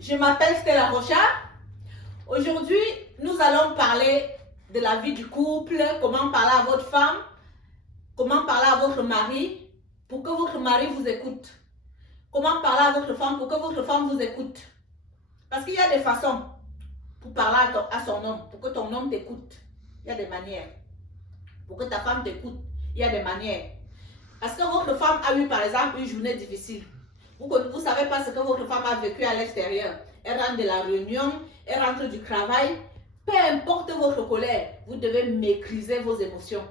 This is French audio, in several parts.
Je m'appelle Stella Rochard. Aujourd'hui, nous allons parler de la vie du couple, comment parler à votre femme, comment parler à votre mari pour que votre mari vous écoute. Comment parler à votre femme pour que votre femme vous écoute. Parce qu'il y a des façons pour parler à son homme, pour que ton homme t'écoute. Il y a des manières. Pour que ta femme t'écoute, il y a des manières. Parce que votre femme a eu par exemple une journée difficile. Vous ne savez pas ce que votre femme a vécu à l'extérieur. Elle rentre de la réunion, elle rentre du travail. Peu importe votre colère, vous devez maîtriser vos émotions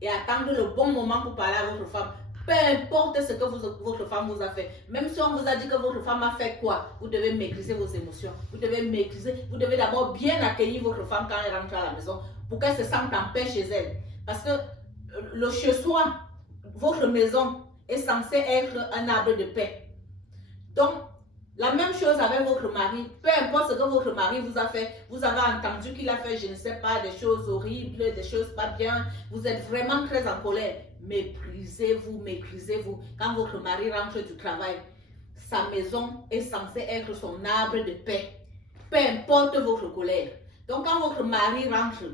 et attendre le bon moment pour parler à votre femme. Peu importe ce que votre femme vous a fait. Même si on vous a dit que votre femme a fait quoi, vous devez maîtriser vos émotions. Vous devez maîtriser, vous devez d'abord bien accueillir votre femme quand elle rentre à la maison pour qu'elle se sente en paix chez elle. Parce que le chez-soi, votre maison est censée être un arbre de paix. Donc, la même chose avec votre mari. Peu importe ce que votre mari vous a fait, vous avez entendu qu'il a fait, je ne sais pas, des choses horribles, des choses pas bien. Vous êtes vraiment très en colère. Méprisez-vous, méprisez-vous. Quand votre mari rentre du travail, sa maison est censée être son arbre de paix. Peu importe votre colère. Donc, quand votre mari rentre,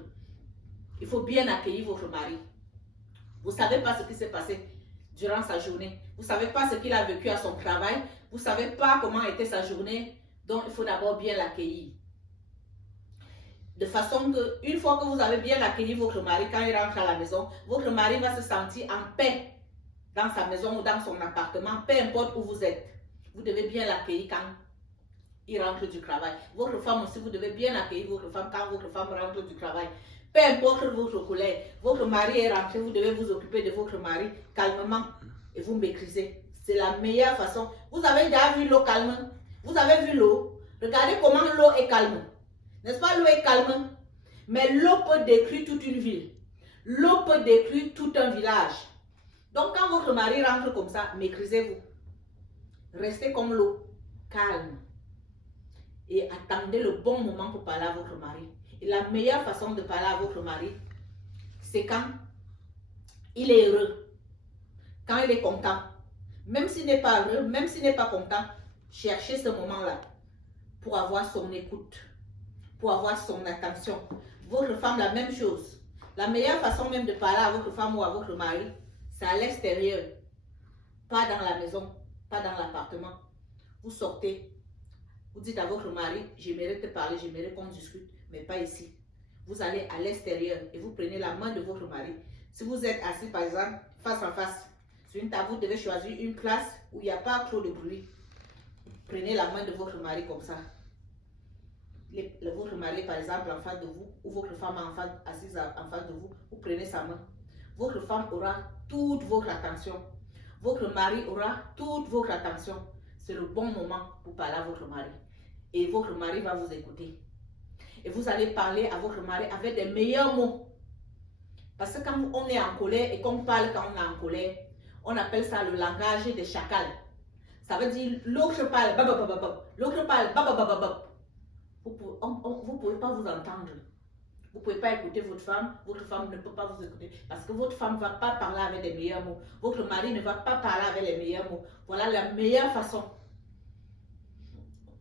il faut bien accueillir votre mari. Vous ne savez pas ce qui s'est passé durant sa journée. Vous ne savez pas ce qu'il a vécu à son travail. Vous ne savez pas comment était sa journée. Donc, il faut d'abord bien l'accueillir. De façon que, une fois que vous avez bien accueilli votre mari quand il rentre à la maison, votre mari va se sentir en paix dans sa maison ou dans son appartement, peu importe où vous êtes. Vous devez bien l'accueillir quand il rentre du travail. Votre femme aussi, vous devez bien accueillir votre femme quand votre femme rentre du travail. Peu importe votre colère, votre mari est rentré, vous devez vous occuper de votre mari calmement et vous maîtriser. C'est la meilleure façon. Vous avez déjà vu l'eau calme? Vous avez vu l'eau? Regardez comment l'eau est calme. N'est-ce pas, l'eau est calme? Mais l'eau peut détruire toute une ville. L'eau peut détruire tout un village. Donc quand votre mari rentre comme ça, maîtrisez-vous. Restez comme l'eau, calme. Et attendez le bon moment pour parler à votre mari. Et la meilleure façon de parler à votre mari, c'est quand il est heureux, quand il est content. Même s'il n'est pas heureux, même s'il n'est pas content, cherchez ce moment-là pour avoir son écoute, pour avoir son attention. Votre femme, la même chose. La meilleure façon même de parler à votre femme ou à votre mari, c'est à l'extérieur. Pas dans la maison, pas dans l'appartement. Vous sortez, vous dites à votre mari, j'aimerais te parler, j'aimerais qu'on discute, mais pas ici. Vous allez à l'extérieur et vous prenez la main de votre mari. Si vous êtes assis, par exemple, face à face, sur une table, vous devez choisir une place où il n'y a pas trop de bruit. Prenez la main de votre mari comme ça. Votre mari, par exemple, en face de vous, ou votre femme assise en face de vous, vous prenez sa main. Votre femme aura toute votre attention. Votre mari aura toute votre attention. C'est le bon moment pour parler à votre mari. Et votre mari va vous écouter. Et vous allez parler à votre mari avec des meilleurs mots. Parce que quand on est en colère et qu'on parle quand on est en colère, on appelle ça le langage des chacals. Ça veut dire l'autre parle, l'autre parle, vous ne pouvez pas vous entendre. Vous ne pouvez pas écouter votre femme ne peut pas vous écouter. Parce que votre femme ne va pas parler avec les meilleurs mots. Votre mari ne va pas parler avec les meilleurs mots. Voilà la meilleure façon.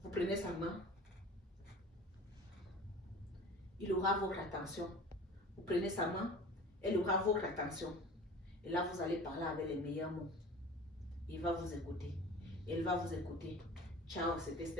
Vous prenez sa main. Il aura votre attention. Vous prenez sa main, elle aura votre attention. Et là, vous allez parler avec les meilleurs mots. Il va vous écouter. Elle va vous écouter. Ciao, c'était